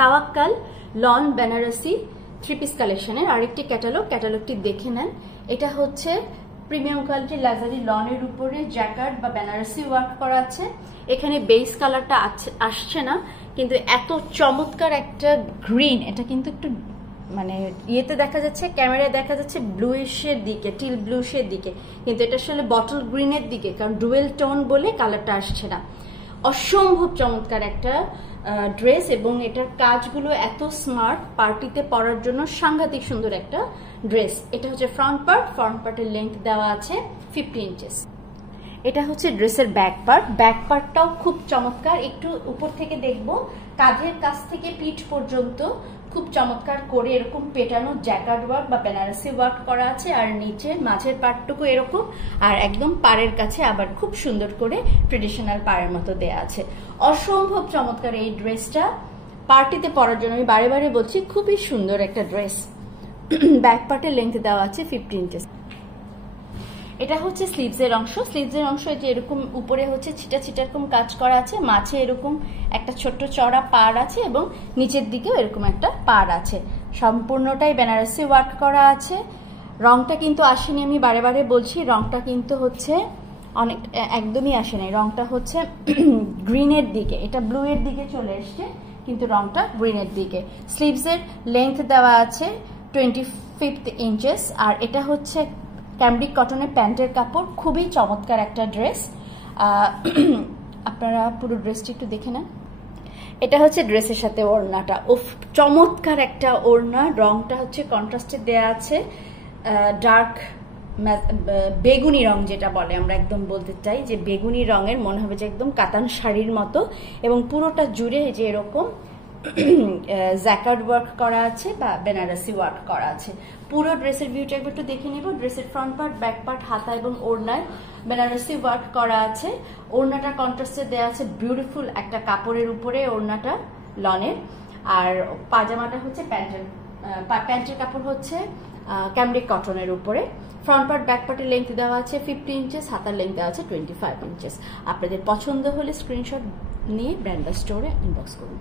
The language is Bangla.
তাওয়াক্কাল লন বেনারসি 3 পিস কালেকশনের আরেকটি ক্যাটালগটি দেখে নেন। এটা হচ্ছে প্রিমিয়াম কোয়ালিটির লাক্সারি লনের উপরে জ্যাকার্ড বা বেনারসি ওয়ার্ক করা আছে। এখানে বেস কালারটা আসছে না, কিন্তু এত চমৎকার একটা গ্রিন, এটা কিন্তু একটু মানে ইয়েতে দেখা যাচ্ছে, ক্যামেরায় দেখা যাচ্ছে ব্লুইশের দিকে, টিল ব্লুশের দিকে, কিন্তু এটা আসলে বটল গ্রিনের দিকে, কারণ ডুয়েল টোন বলে কালারটা আসছে না। অসম্ভব চমৎকার একটা ড্রেস, এবং এটার কাজগুলো এত স্মার্ট, পার্টিতে পরার জন্য সাংঘাতিক সুন্দর একটা ড্রেস। এটা হচ্ছে ফ্রন্ট পার্টের লেন্থ দেওয়া আছে 50 ইঞ্চেস। এটা হচ্ছে ড্রেসের ব্যাক পার্টটাও খুব চমৎকার। একটু উপর থেকে দেখবো, কাঁধের কাছ থেকে পিঠ পর্যন্ত খুব চমৎকার করে এরকম পেটানো জ্যাকার্ড ওয়ার্ক বা বেনারসি ওয়ার্ক করা আছে, আর নিচে মাঝের পার্টটুকু এরকম, আর একদম পাড়ের কাছে আবার খুব সুন্দর করে ট্রেডিশনাল পাড়ের মতো দেয়া আছে। অসম্ভব চমৎকার এই ড্রেসটা, পার্টিতে পরার জন্য আমি বারে বারে বলছি, খুবই সুন্দর একটা ড্রেস। ব্যাক পার্টের লেন্থ দেওয়া আছে 50 ইঞ্চেস। এটা হচ্ছে স্লিভসের অংশ, যে এরকম উপরে হচ্ছে ছিটা এরকম কাজ করা আছে, মাঝে এরকম একটা ছোট্ট চড়া পাড় আছে, এবং নিচের দিকেও এরকম একটা পাড় আছে। সম্পূর্ণটাই বেনারসি ওয়ার্ক করা আছে। রংটা কিন্তু আসেনি, আমি বারে বারে বলছি, রংটা কিন্তু হচ্ছে অনেক একদমই আসেনি, রংটা হচ্ছে গ্রিনের দিকে, এটা ব্লু এর দিকে চলে এসছে, কিন্তু রংটা গ্রিনের দিকে। স্লিভসের লেন্থ দেওয়া আছে 25 ইঞ্চেস, আর এটা হচ্ছে ক্যামব্রিক কটনের প্যান্টের কাপড়, খুবই চমৎকার একটা ড্রেস। আপনারা পুরো ড্রেসটি একটু দেখে নেন। এটা হচ্ছে ড্রেসের সাথে ওড়নাটা, উফ চমৎকার একটা ওড়না। রংটা হচ্ছে কন্ট্রাস্টে দেয়া আছে, ডার্ক বেগুনি রং যেটা বলে, আমরা একদম বলতে চাই যে বেগুনি রঙের, মনে হবে যে একদম কাতান শাড়ির মতো, এবং পুরোটা জুড়ে যে এরকম জ্যাকার্ড ওয়ার্ক করা আছে বা বেনারসি ওয়ার্ক করা আছে। পুরো ড্রেসের ভিউটা একটু দেখে নিব। ড্রেসের ফ্রন্ট পার্ট, ব্যাক পার্ট, হাতা এবং ওড়নায় বেনারসি ওয়ার্ক করা আছে। ওড়নাটা কন্ট্রাস্টে দেওয়া আছে বিউটিফুল একটা কাপড়ের উপরে, ওড়নাটা লনের, আর পাজামাটা হচ্ছে প্যান্টের কাপড় হচ্ছে ক্যামব্রিক কটনের উপরে। ফ্রন্ট পার্ট ব্যাক পার্টের লেন্থ দেওয়া আছে 50 ইঞ্চেস, হাতার লেন্থ দেওয়া আছে 25 ইঞ্চেস। আপনাদের পছন্দ হলে স্ক্রিনশট নিয়ে ব্র্যান্ডা স্টোরে ইনবক্স করুন।